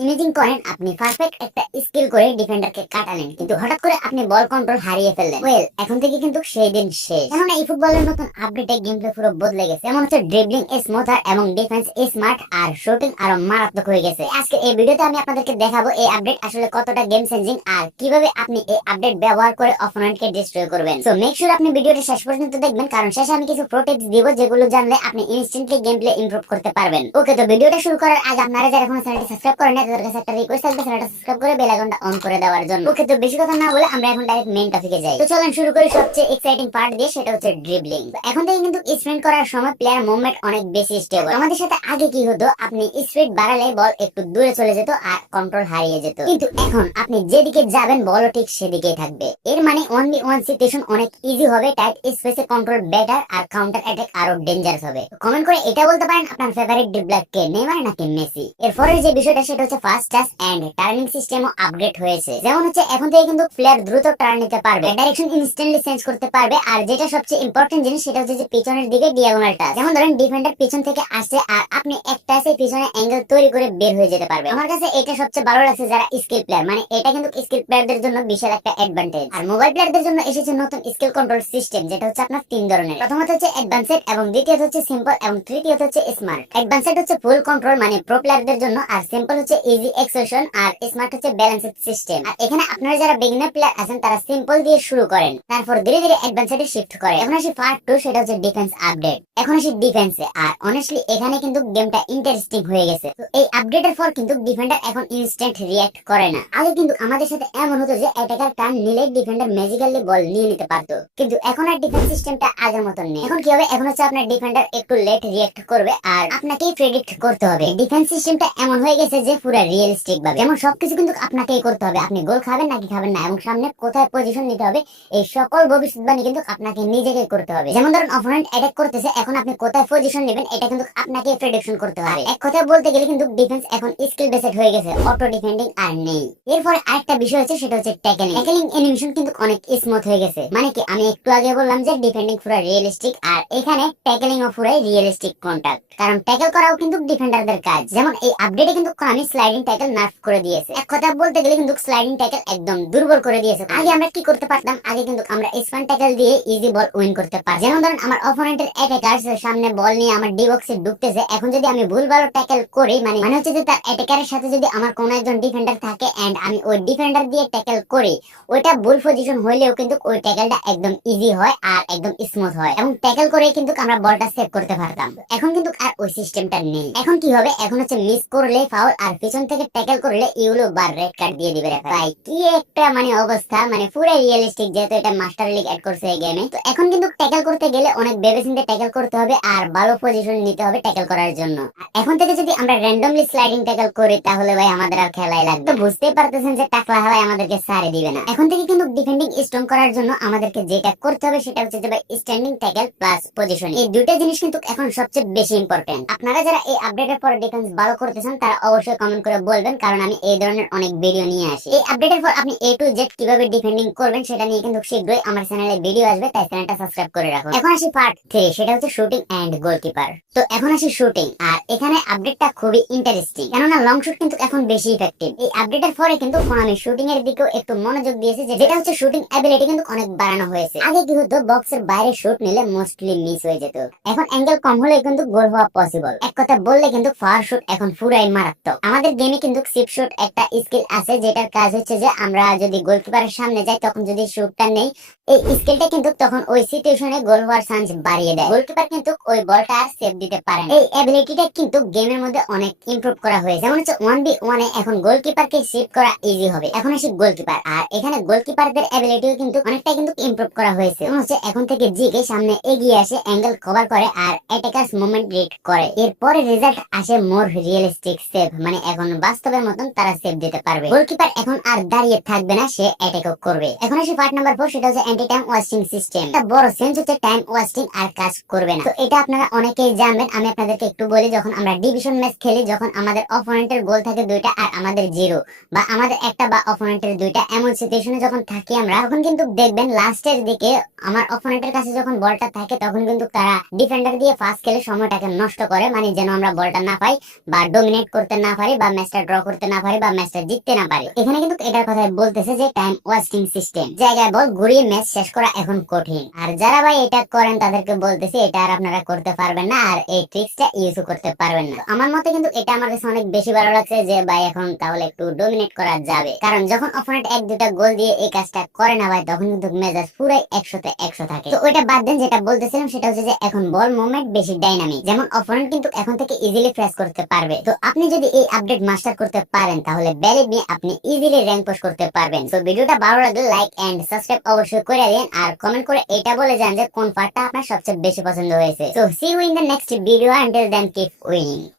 Imagine করেন আপনি perfect একটা স্কিল করে ডিফেন্ডারকে কাটালেন, কিন্তু হঠাৎ করে আপনি বল কন্ট্রোল হারিয়ে ফেললেন। ওয়েল, এখন থেকে কিন্তু সেই দিন শেষ, কেননা এই ফুটবলের নতুন আপডেটে গেম প্লে পুরো বদলে গেছে। এমন হচ্ছে ড্রিবলিং স্মুথার এবং ডিফেন্স স্মার্ট আর শুটিং আরো মারাত্মক হয়ে গেছে। আজকে এই ভিডিওতে আমি আপনাদেরকে দেখাবো এই আপডেট আসলে কতটা গেম চেঞ্জিং আর কিভাবে আপনি এই আপডেট ব্যবহার করে অপোনেন্টকে ডিস্ট্রয় করবেন। সো মেক শিওর আপনি ভিডিওটা শেষ পর্যন্ত দেখবেন, কারণ শেষে আমি কিছু প্রো টিপস দিব যেগুলো জানলে আপনি ইনস্ট্যান্টলি গেম প্লে ইমপ্রুভ করতে পারবেন। ওকে, তো ভিডিওটা শুরু করার আগে আপনারা যারা এখনো চ্যানেলটি সাবস্ক্রাইব করেন না তাদের কাছে একটা রিকোয়েস্ট থাকবে চ্যানেলটা সাবস্ক্রাইব করে বেল আইকনটা অন করে দেওয়ার জন্য। ওকে, তো বেশি কথা না বলে আমরা এখন ডাইরেক্ট মেইন টপিকে যাই। তো চলেন শুরু করি সবচেয়ে এক্সাইটিং পার্ট দিয়ে, সেটা হচ্ছে ড্রিবলিং। এখন থেকে কিন্তু স্প্রিন্ট করার সময় প্লেয়ার মুভমেন্ট অনেক বেশি স্টেবল। আমাদের সাথে আগে কি হতো, আপনি স্পিড বাড়ালে বল একটু দূরে চলে যেত আর কন্ট্রোল হারিয়ে যেত, কিন্তু এখন আপনি যেদিকে যাবেন বলও ঠিক সেদিকেই থাকবে। এর মানে 1v1 সিচুয়েশন অনেক ইজি হবে, টাইট স্পেসে কন্ট্রোল বেটার আর কাউন্টার অ্যাটাক আরো ডেঞ্জারাস হবে। কমেন্ট করে এটা বলতে পারেন আপনার ফেভারিট ড্রিবলার কে, নেইমার নাকি মেসি। এরপরের যে বিষয়টা সেটা হচ্ছে ফাস্ট টাচ এন্ড টার্নিং সিস্টেমও আপগ্রেড হয়েছে। যেমন হচ্ছে এখন থেকে কিন্তু প্লেয়ার দ্রুত টার্ন নিতে পারবে, ডাইরেকশন ইনস্ট্যান্টলি চেঞ্জ করতে পারবে, আর যেটা সবচেয়ে ইম্পর্টেন্ট জিনিস সেটা হচ্ছে যে পিছনের দিকে ডিয়াগোনাল টাচ। যেমন ধরেন ডিফেন্ডার পিছন থেকে আসছে আর আপনি এক টাচে পিছনে অ্যাঙ্গেল তৈরি করে বের হয়ে যেতে পারবে। আমার কাছে এটা সবচেয়ে ভালো লাগছে যারা স্কিল প্লেয়ার, মানে এটা কিন্তু স্কিল প্লেয়ারদের জন্য বিশাল একটা অ্যাডভান্টেজ। আর মোবাইল প্লেয়ারদের জন্য এসেছে নতুন স্কিল কন্ট্রোল সিস্টেম, যেটা হচ্ছে আপনার তিন ধরনের। প্রথমত হচ্ছে অ্যাডভান্সড, এবং দ্বিতীয়ত হচ্ছে সিম্পল, এবং তৃতীয়ত হচ্ছে স্মার্ট। অ্যাডভান্সড হচ্ছে ফুল কন্ট্রোল মানে প্রো প্লেয়ারদের জন্য, আর সিম্পল হচ্ছে ইজি এক্সেশন, আর স্মার্ট হচ্ছে ব্যালেন্সড সিস্টেম। আর এখানে আপনারা যারা বিগিনার প্লেয়ার আছেন তারা সিম্পল দিয়ে শুরু করেন, তারপর ধীরে ধীরে অ্যাডভান্সডে শিফট করেন। এখন আসি পার্ট 2, সেটা হচ্ছে ডিফেন্স আপডেট। এখন আসি ডিফেন্সে, আর অনেস্টলি এখানে কিন্তু গেমটা ইন্টারেস্টিং হয়ে গেছে। তো এই আপডেটের পর কিন্তু ডিফেন্ডার এখন ইনস্ট্যান্ট রিঅ্যাক্ট করে না। আগে কিন্তু আমাদের সাথে এমন হতো যে অ্যাটাকার টার্ন নিলে ডিফেন্ডার ম্যাজিক্যালি বল নিয়ে নিতে পারতো, কিন্তু এখন আর ডিফেন্স সিস্টেমটা আগের মতন নেই। এখন কি হবে, এখন হচ্ছে আপনার ডিফেন্ডার একটু লেট রিঅ্যাক্ট করবে আর আপনাকেই প্রেডিক্ট করতে হবে। ডিফেন্স সিস্টেমটা এমন হয়ে গেছে যে পুরো রিয়েলিস্টিক ভাবে, যেমন সবকিছু কিন্তু আপনাকেই করতে হবে। আপনি গোল খাবেন নাকি খাবেন না, এবং সামনে কোথায় পজিশন নিতে হবে, এই সকল ভবিষ্যৎবাণী কিন্তু আপনাকে নিজেকে করতে হবে। যেমন ধরুন অপোনেন্ট অ্যাটাক করতেছে, এখন আপনি কোথায় পজিশন নেবেন এটা কিন্তু আপনাকে প্রেডিকশন করতে হবে। এক কথায় বলতে গেলে কিন্তু ডিফেন্স এখন স্কিল বেসড হয়ে গেছে, অটো ডিফেন্ডিং আর নেই। এরপরে আরেকটা বিষয় হচ্ছে সেটা হচ্ছে ট্যাকলিং। ট্যাকলিং অ্যানিমেশন কিন্তু অনেক স্মুথ হয়ে গেছে। মানে কি, আমি একটু আগে বললাম যে ডিফেন্ডিং পুরো রিয়েলিস্টিক, আর এখানে ট্যাকলিং ও পুরো রিয়েলিস্টিক কন্টাক্ট, কারণ ট্যাকল করাও কিন্তু ডিফেন্ডারদের কাজ। যেমন এই আপডেটে কিন্তু আমি স্লাইডিং ট্যাকল নার্ফ করে দিয়েছে। এক কথা বলতে গেলে কিন্তু স্লাইডিং ট্যাকল একদম দুর্বল করে দিয়েছে। আগে আমরা কি করতে পারতাম, আগে কিন্তু আমরা স্প্যান ট্যাকল দিয়ে ইজি বল উইন করতে পারতাম। যেমন ধরুন আমার অপোনেন্টের অ্যাটাকার সামনে বল নিয়ে আমার ডি বক্সে ঢুকতেছে, এখন যদি আমি ভুলভাল ট্যাকল করি, মানে হচ্ছে যে তার অ্যাটাকারের সাথে যদি আমার কোন একজন ডিফেন্ডার থাকে এন্ড আমি ওই ডিফেন্ডার দিয়ে ট্যাকল করি, ওইটা ভুল পজিশন হইলেও কিন্তু ওই ট্যাকলটা একদম ইজি হয় আর একদম স্মুথ হয়, এবং ট্যাকল করে কিন্তু আমরা বলটা সেভ করতে পারতাম। এখন কিন্তু আর ওই সিস্টেমটা নেই। এখন কি হবে, এখন হচ্ছে মিস করলে ফাউল, আর পিছন থেকে ট্যাকল করলে ইউলো বা রেড কার্ড দিয়ে দিবে। ভাই কি একটা মানে অবস্থা, মানে পুরো রিয়েলিস্টিক, যেহেতু এটা মাস্টার লিগ অ্যাড করছে এই গেমে। তো এখন কিন্তু ট্যাকল করতে গেলে অনেক ভেবেচিন্তে ট্যাকল করতে হবে আর ভালো পজিশন নিতে হবে ট্যাকল করার জন্য। এখন থেকে যদি আমরা র্যান্ডমলি স্লাইডিং ট্যাকল করি তাহলে ভাই আমাদের আর খেলাই লাগবে। বুঝতেই পারতেছেন যে টাকলা হালাই আমাদেরকে সারে দিবে না। এখন থেকে কিন্তু ডিফেন্ডিং স্ট্রং করার জন্য আমাদেরকে যেটা করতে হবে সেটা হচ্ছে যে ভাই স্ট্যান্ডিং ট্যাকল প্লাস পজিশন। এই দুইটা জিনিস কিন্তু এখন সবচেয়ে বেশি ইম্পর্টেন্ট। আপনারা যারা এই আপডেটের পর ডিফেন্স ভালো করতেছেন তারা অবশ্যই কমেন্ট করে বলবেন, কারণ আমি এই ধরনের অনেক ভিডিও নিয়ে আসি। এই আপডেটের পর আপনি A to Z কিভাবে ডিফেন্ডিং করবেন সেটা নিয়ে কিন্তু শীঘ্রই আমার চ্যানেলে ভিডিও আসবে, তাই চ্যানেলটা সাবস্ক্রাইব করে রাখুন। এখন আসি পার্ট 3, সেটা হচ্ছে শুটিং এন্ড গোলকিপার। তো এখন আসি শুটিং, আর এখানে আপডেটটা খুবই ইন্টারেস্টিং, কেননা লং শুট কিন্তু এখন বেশি ইফেক্টিভ। এই আপডেটের পরে কিন্তু আমি শুটিং এর দিকেও একটু মনোযোগ দিয়েছি, যেটা হচ্ছে শুটিং অ্যাবিলিটি কিন্তু অনেক বাড়ানো হয়েছে। আগে কি হতো, বক্সের বাইরে শুট নিলে মোস্টলি মিস হয়ে যেত, এখন অ্যাঙ্গেল কম হলে কিন্তু গোল হওয়া পসিবল। এক কথা বললে কিন্তু ফার শুট এখন পুরাই মারাত্মক। আমাদের গেমে কিন্তু সিপ শুট একটা স্কিল আছে, যেটার কাজ হচ্ছে যে আমরা যদি গোলকিপারের সামনে যাই তখন যদি শুটটা নেই, এই স্কিলটা কিন্তু তখন ওই সিচুয়েশনে গোল হওয়ার চান্স বাড়িয়ে দেয়। গোলকিপার কিন্তু ওই বলটা আর সেভ দিতে পারে না। এই অ্যাবিলিটিটা কিন্তু গেমের মধ্যে অনেক ইমপ্রুভ করা হয়েছে। যেমন হচ্ছে 1v1 এ এখন গোলকিপারকে শিফট করা ইজি হবে। এখন আসি গোলকিপার, আর এখানে গোলকিপারদের অ্যাবিলিটিও কিন্তু অনেকটাই কিন্তু ইমপ্রুভ করা হয়েছে। যেমন হচ্ছে এখন থেকে জিকে সামনে এগিয়ে আসে, অ্যাঙ্গেল কভার করে আর অ্যাটাকার্স মুভমেন্ট রিড করে। এরপরে রেজাল্ট আসে মোর রিয়েলিস্টিক সেভ, মানে এখন বাস্তবের মতন তারা সেভ দিতে পারবে। গোলকিপার এখন আর দাঁড়িয়ে থাকবে না, সে অ্যাটাকও করবে। এখন আসি পার্ট নাম্বার 4, সেটা হচ্ছে অ্যান্টি টাইম ওয়েস্টিং সিস্টেম। একটা বড় চেঞ্জ হচ্ছে টাইম ওয়েস্টিং আর কাজ করবে না। তো এটা আপনারা অনেকেই জানবেন, আমি আপনাদেরকে একটু বলি। যখন আমরা ডিভিশন ম্যাচ খেলি, যখন আমাদের অপোনেন্টের গোল থাকে 2টা আর আমাদের 0, বা আমাদের একটা বা অপোনেন্টের 2টা, এমন সিচুয়েশনে যখন থাকি আমরা, তখন কিন্তু দেখবেন লাস্টের দিকে আমার অপোনেন্টের কাছে যখন বলটা থাকে, তখন কিন্তু তারা ডিফেন্ডার দিয়ে ফাস্ট খেলে সময়টাকে নষ্ট করে, মানে যেন আমরা বলটা না পাই বা ডোমিনেট করতে না পারি বা ম্যাচটা ড্র করতে না পারি বা ম্যাচটা জিততে না পারি। এখানে কিন্তু এটার কথাই বলতেছে যে টাইম ওয়েস্টিং সিস্টেম। জায়গায় বল ঘুরিয়ে ম্যাচ শেষ করা এখন কঠিন। আর যারা ভাই এটা করেন তাদেরকে বলতেছি এটা আর আপনারা করতে পারবেন না, আর এই ট্রিক্সটা ইউজ করতে পারবেন না। আমার মতে কিন্তু এটা আমার কাছে অনেক বেশি ভালো লাগছে যে ভাই এখন তাহলে একটু ডোমিনেট করা যাবে। কারণ যখন অপোনেন্ট 1-2টা গোল দিয়ে এই কাজটা করে না ভাই, তখন কিন্তু মেজাজ পুরাই 100তে 100 থাকে। তো ওইটা বাদ দেন, যেটা বলতেছিলাম সেটা হচ্ছে যে এখন বল মুভমেন্ট বেশি ডাইনামিক। যেমন অপোনেন্ট কিন্তু এখন থেকে ইজিলি প্রেস করতে পারবে। তো আপনি যদি এই আপডেট মাস্টার করতে পারেন, তাহলে বিলিভ মি আপনি ইজিলি র্যাঙ্ক পুশ করতে পারবেন। তো ভিডিওটা ভালো লাগলে লাইক এন্ড সাবস্ক্রাইব অবশ্যই করে দিন, আর কমেন্ট করে এটা বলে যান যে কোন পার্টটা আপনার সবচেয়ে বেশি পছন্দ হয়েছে। So see you in the next video, until then keep winning.